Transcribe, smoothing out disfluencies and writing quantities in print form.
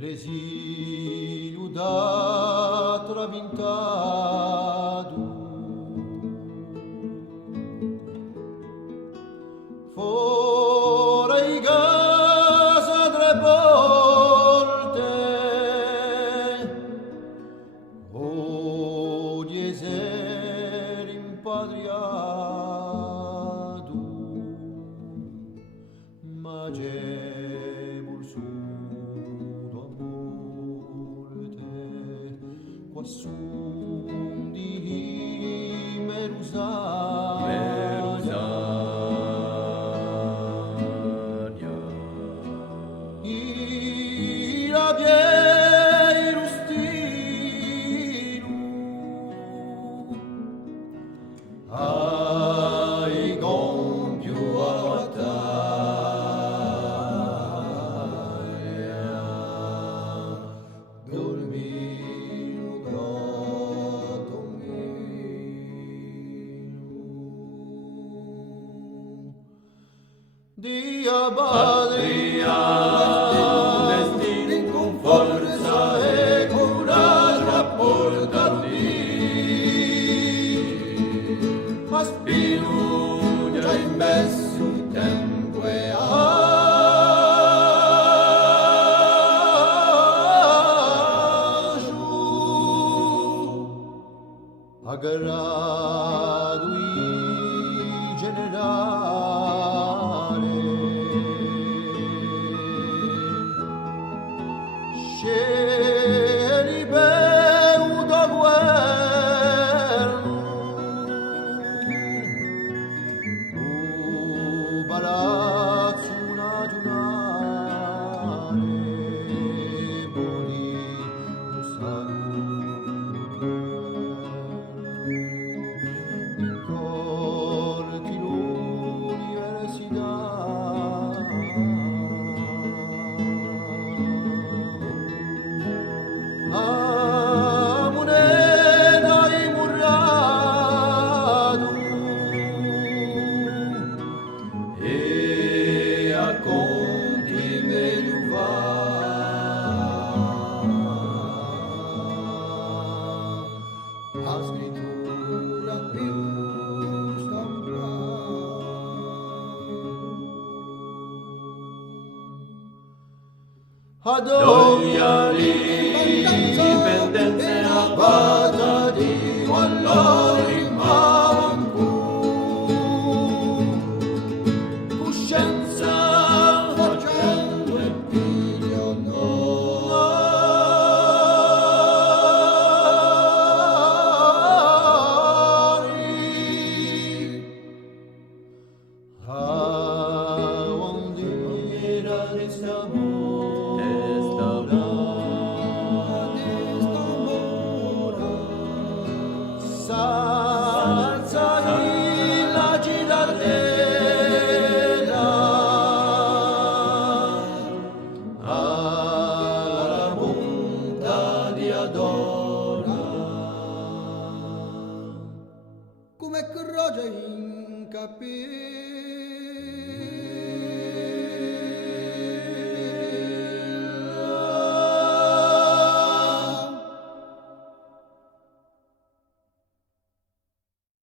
l'esilio da travintado fora i casa tre volte o dieser impatriado ma gemul sudo a volte quassum di Merusania i rabiei rustinu ai compiu a battaglia dormiu dia badria destino con forza e coraggio a portarli a spinu già immesso il tempo e aggrado i generale scegli beudo guerno u palazzo nazionale morì un saluto corti l'università a moneta i murrado e a conti meglio va a scrittura più ad ogni indipendenza a base di valori ma coscienza facendo il figlio come croce in capelli